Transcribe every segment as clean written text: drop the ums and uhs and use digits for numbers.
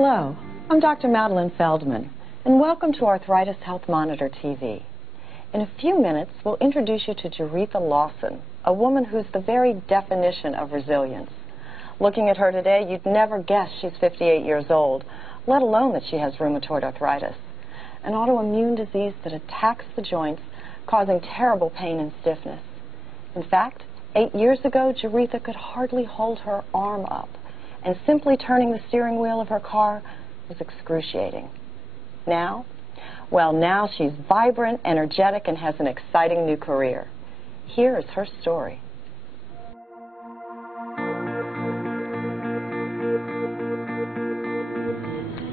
Hello, I'm Dr. Madeline Feldman, and welcome to Arthritis Health Monitor TV. In a few minutes, we'll introduce you to Juretha Lawson, a woman who's the very definition of resilience. Looking at her today, you'd never guess she's 58 years old, let alone that she has rheumatoid arthritis, an autoimmune disease that attacks the joints, causing terrible pain and stiffness. In fact, 8 years ago, Juretha could hardly hold her arm up, and simply turning the steering wheel of her car was excruciating. Now? Well, now she's vibrant, energetic, and has an exciting new career. Here is her story.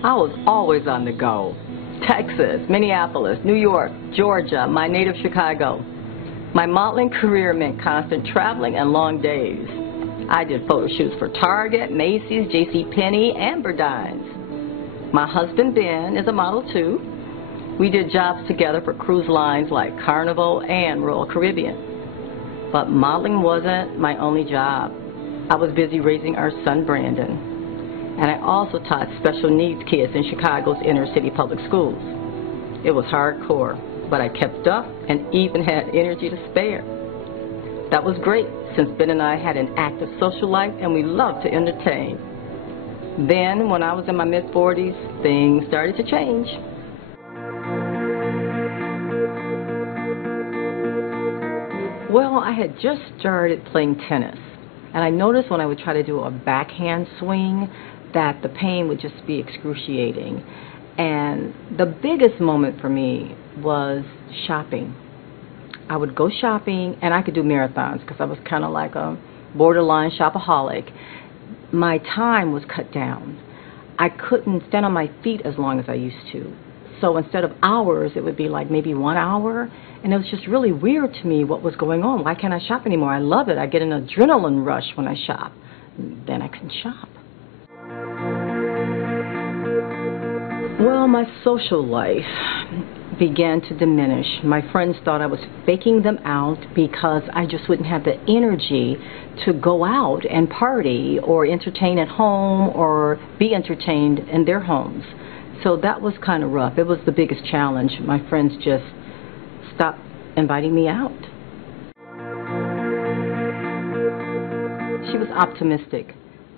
I was always on the go. Texas, Minneapolis, New York, Georgia, my native Chicago. My modeling career meant constant traveling and long days. I did photo shoots for Target, Macy's, JCPenney, and Burdines. My husband, Ben, is a model too. We did jobs together for cruise lines like Carnival and Royal Caribbean. But modeling wasn't my only job. I was busy raising our son, Brandon. And I also taught special needs kids in Chicago's inner city public schools. It was hardcore, but I kept up and even had energy to spare. That was great, since Ben and I had an active social life and we loved to entertain. Then, when I was in my mid-40s, things started to change. Well, I had just started playing tennis, and I noticed when I would try to do a backhand swing that the pain would just be excruciating. And the biggest moment for me was shopping. I would go shopping, and I could do marathons because I was kind of like a borderline shopaholic. My time was cut down. I couldn't stand on my feet as long as I used to. So instead of hours, it would be like maybe 1 hour, and it was just really weird to me what was going on. Why can't I shop anymore? I love it. I get an adrenaline rush when I shop. Then I can shop. Well, my social life began to diminish. My friends thought I was faking them out because I just wouldn't have the energy to go out and party or entertain at home or be entertained in their homes. So that was kind of rough. It was the biggest challenge. My friends just stopped inviting me out. She was optimistic.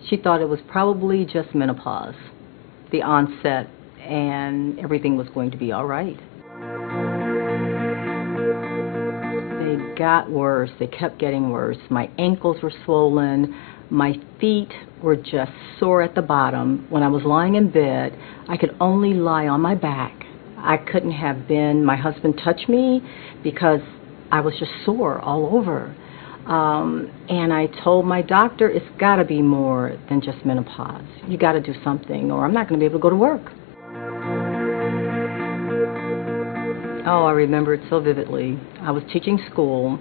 She thought it was probably just menopause, the onset, and everything was going to be all right. They got worse. They kept getting worse. My ankles were swollen. My feet were just sore at the bottom. When I was lying in bed, I could only lie on my back. I couldn't have my husband touch me because I was just sore all over. And I told my doctor, it's got to be more than just menopause. You got to do something or I'm not going to be able to go to work. Oh, I remember it so vividly. I was teaching school,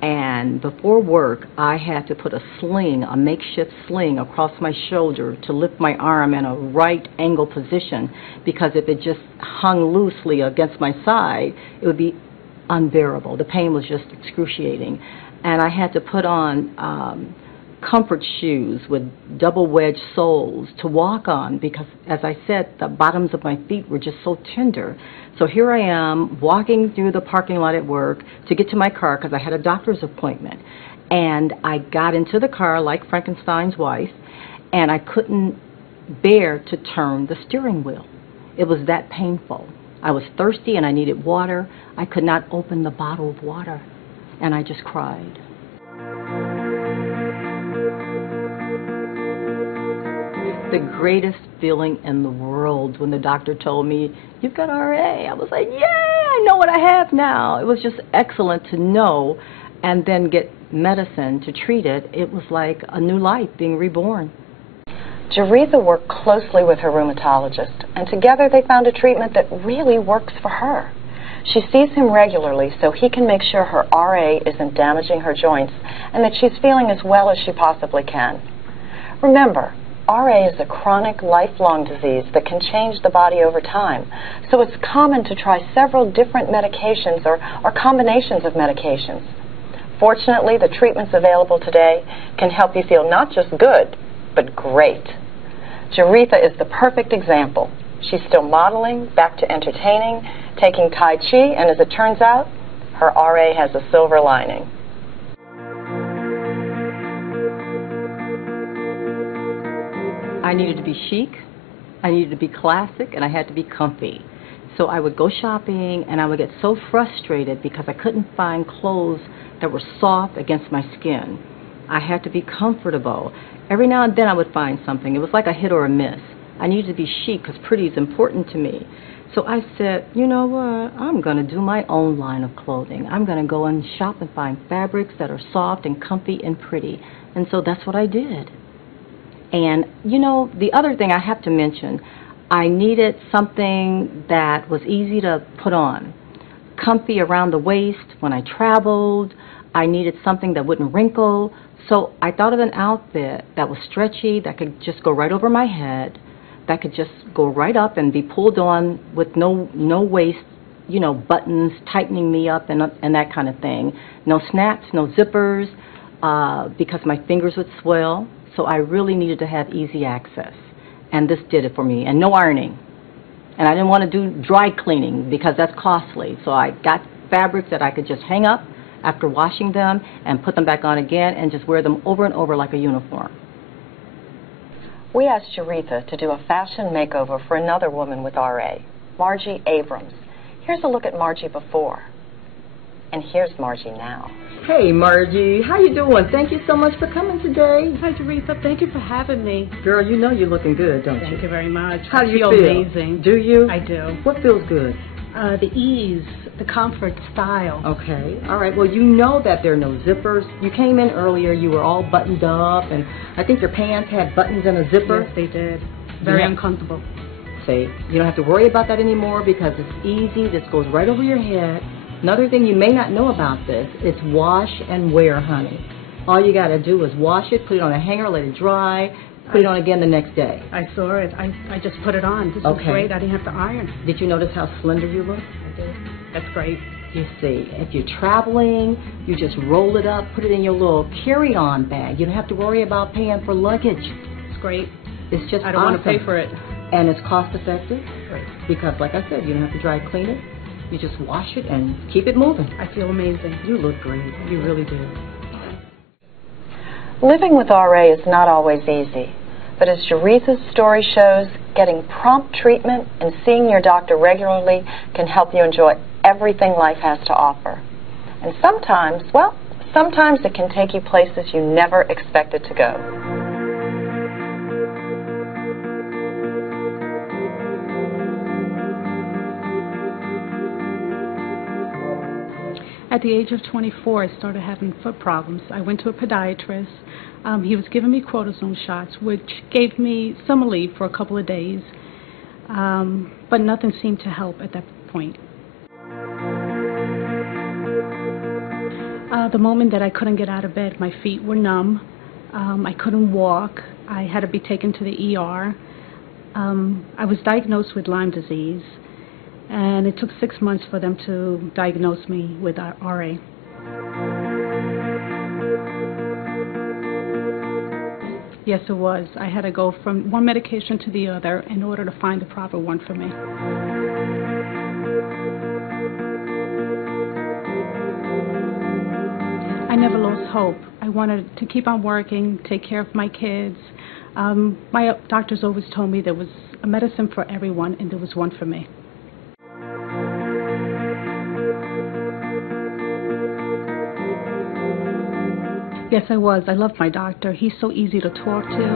and before work, I had to put a sling, a makeshift sling, across my shoulder to lift my arm in a right angle position, because if it just hung loosely against my side, it would be unbearable. The pain was just excruciating. And I had to put on comfort shoes with double wedge soles to walk on because, as I said, the bottoms of my feet were just so tender. So here I am walking through the parking lot at work to get to my car because I had a doctor's appointment. And I got into the car like Frankenstein's wife, and I couldn't bear to turn the steering wheel. It was that painful. I was thirsty and I needed water. I could not open the bottle of water, and I just cried. The greatest feeling in the world when the doctor told me, you've got RA. I was like, yeah, I know what I have now. It was just excellent to know and then get medicine to treat it. It was like a new life being reborn. Juretha worked closely with her rheumatologist, and together they found a treatment that really works for her. She sees him regularly so he can make sure her RA isn't damaging her joints and that she's feeling as well as she possibly can. Remember, RA is a chronic, lifelong disease that can change the body over time, so it's common to try several different medications or combinations of medications. Fortunately, the treatments available today can help you feel not just good, but great. Juretha is the perfect example. She's still modeling, back to entertaining, taking Tai Chi, and as it turns out, her RA has a silver lining. I needed to be chic, I needed to be classic, and I had to be comfy. So I would go shopping and I would get so frustrated because I couldn't find clothes that were soft against my skin. I had to be comfortable. Every now and then I would find something. It was like a hit or a miss. I needed to be chic because pretty is important to me. So I said, you know what, I'm going to do my own line of clothing. I'm going to go and shop and find fabrics that are soft and comfy and pretty. And so that's what I did. And, you know, the other thing I have to mention, I needed something that was easy to put on, comfy around the waist when I traveled. I needed something that wouldn't wrinkle. So I thought of an outfit that was stretchy, that could just go right over my head, that could just go right up and be pulled on with no waist, you know, buttons tightening me up and that kind of thing. No snaps, no zippers, because my fingers would swell. So I really needed to have easy access. And this did it for me. And no ironing. And I didn't want to do dry cleaning because that's costly. So I got fabrics that I could just hang up after washing them and put them back on again and just wear them over and over like a uniform. We asked Juretha to do a fashion makeover for another woman with RA, Margie Abrams. Here's a look at Margie before. And here's Margie now. Hey, Margie. How you doing? Thank you so much for coming today. Hi, Juretha. Thank you for having me. Girl, you know you're looking good, don't you? Thank you very much. How do you feel? Amazing. Do you? I do. What feels good? The ease, the comfort, style. Okay. All right. Well, you know that there are no zippers. You came in earlier. You were all buttoned up, and I think your pants had buttons and a zipper. Yes, they did. Very uncomfortable. See, you don't have to worry about that anymore because it's easy. This goes right over your head. Another thing you may not know about this, it's wash and wear, honey. All you got to do is wash it, put it on a hanger, let it dry, put it on again the next day. I saw it. I just put it on. This is great. I didn't have to iron. Did you notice how slender you look? I did. That's great. You see, if you're traveling, you just roll it up, put it in your little carry-on bag. You don't have to worry about paying for luggage. It's great. It's just I don't want to pay for it. And it's cost-effective. Great. Because, like I said, you don't have to dry clean it. You just wash it and keep it moving. I feel amazing. You look great. You really do. Living with RA is not always easy, but as Juretha's story shows, getting prompt treatment and seeing your doctor regularly can help you enjoy everything life has to offer. And sometimes, well, sometimes it can take you places you never expected to go. At the age of 24, I started having foot problems. I went to a podiatrist. He was giving me cortisone shots, which gave me some relief for a couple of days, but nothing seemed to help at that point. The moment that I couldn't get out of bed, my feet were numb. I couldn't walk. I had to be taken to the ER. I was diagnosed with Lyme disease. And it took 6 months for them to diagnose me with RA. Yes, it was. I had to go from one medication to the other in order to find the proper one for me. I never lost hope. I wanted to keep on working, take care of my kids. My doctors always told me there was a medicine for everyone, and there was one for me. Yes, I was. I loved my doctor. He's so easy to talk to.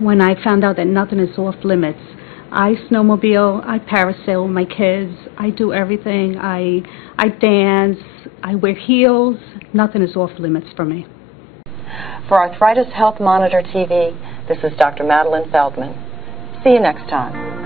When I found out that nothing is off limits, I snowmobile, I parasail with my kids, I do everything. I dance, I wear heels. Nothing is off limits for me. For Arthritis Health Monitor TV, this is Dr. Madeline Feldman. See you next time.